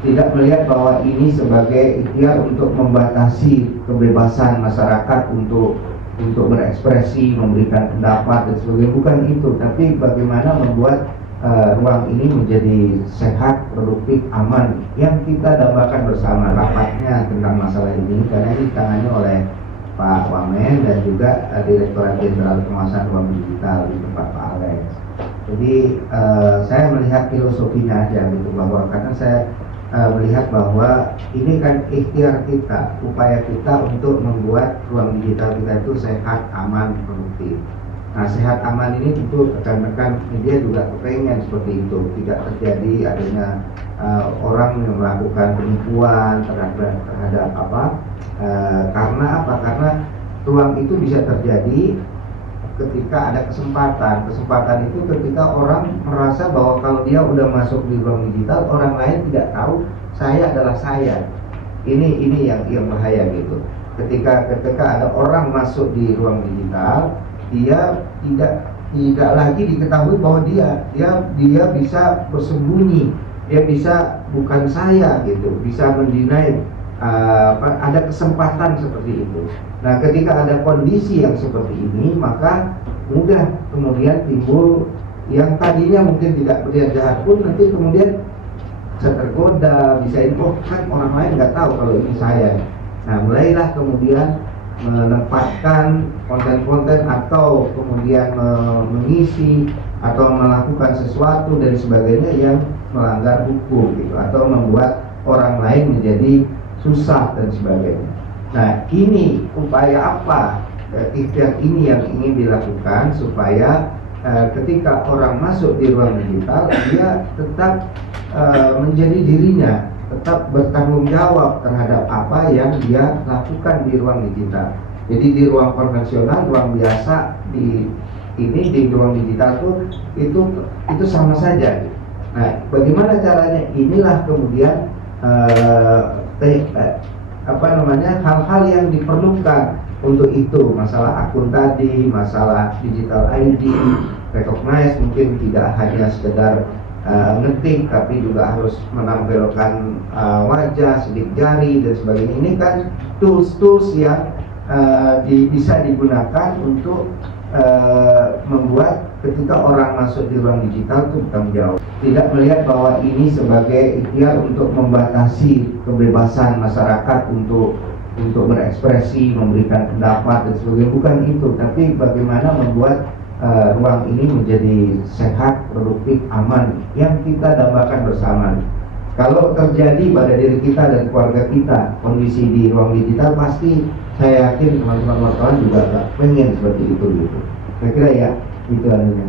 tidak melihat bahwa ini sebagai ikhtiar untuk membatasi kebebasan masyarakat untuk berekspresi, memberikan pendapat dan sebagainya. Bukan itu, tapi bagaimana membuat ruang ini menjadi sehat, produktif, aman, yang kita dambakan bersama. Rapatnya tentang masalah ini karena ini ditangani oleh Pak Wamen dan juga Direktorat Jenderal Pengawasan Ruang Digital di tempat Pak Alex. Jadi saya melihat filosofinya aja gitu, bahwa karena saya melihat bahwa ini kan ikhtiar kita, upaya kita untuk membuat ruang digital kita itu sehat, aman, produktif. Nah, sehat aman ini tentu rekan-rekan media juga kepengen seperti itu, tidak terjadi adanya orang yang melakukan penipuan terhadap karena apa? Karena ruang itu bisa terjadi ketika ada kesempatan itu ketika orang merasa bahwa kalau dia udah masuk di ruang digital, orang lain tidak tahu saya adalah saya. Ini yang bahaya gitu. Ketika ada orang masuk di ruang digital, dia tidak lagi diketahui bahwa dia bisa bersembunyi, dia bisa bukan saya gitu, bisa mendinai. Ada kesempatan seperti itu. Nah, ketika ada kondisi yang seperti ini, maka mudah kemudian timbul yang tadinya mungkin tidak berniat jahat pun nanti kemudian bisa tergoda, bisa info, kan orang lain nggak tahu kalau ini saya. Nah, mulailah kemudian menempatkan konten-konten atau kemudian mengisi atau melakukan sesuatu dan sebagainya yang melanggar hukum gitu, atau membuat orang lain menjadi susah dan sebagainya. Nah, ini upaya apa? Ikhtiar ini yang ingin dilakukan supaya ketika orang masuk di ruang digital, dia tetap menjadi dirinya, tetap bertanggung jawab terhadap apa yang dia lakukan di ruang digital. Jadi di ruang konvensional, ruang biasa, di ruang digital tuh itu sama saja. Nah, bagaimana caranya? Inilah kemudian hal-hal yang diperlukan untuk itu. Masalah akun tadi, masalah digital ID, recognize, mungkin tidak hanya sekedar ngetik, tapi juga harus menampilkan wajah, sidik jari dan sebagainya. Ini kan tools yang bisa digunakan untuk membuat ketika orang masuk di ruang digital itu bertanggung jawab. Tidak melihat bahwa ini sebagai ikhtiar untuk membatasi kebebasan masyarakat untuk berekspresi, memberikan pendapat dan sebagainya. Bukan itu, tapi bagaimana membuat ruang ini menjadi sehat, produktif, aman, yang kita dambakan bersama. Kalau terjadi pada diri kita dan keluarga kita kondisi di ruang digital, pasti saya yakin teman-teman wartawan juga gak pengen seperti itu gitu. Saya kira ya itu anunya.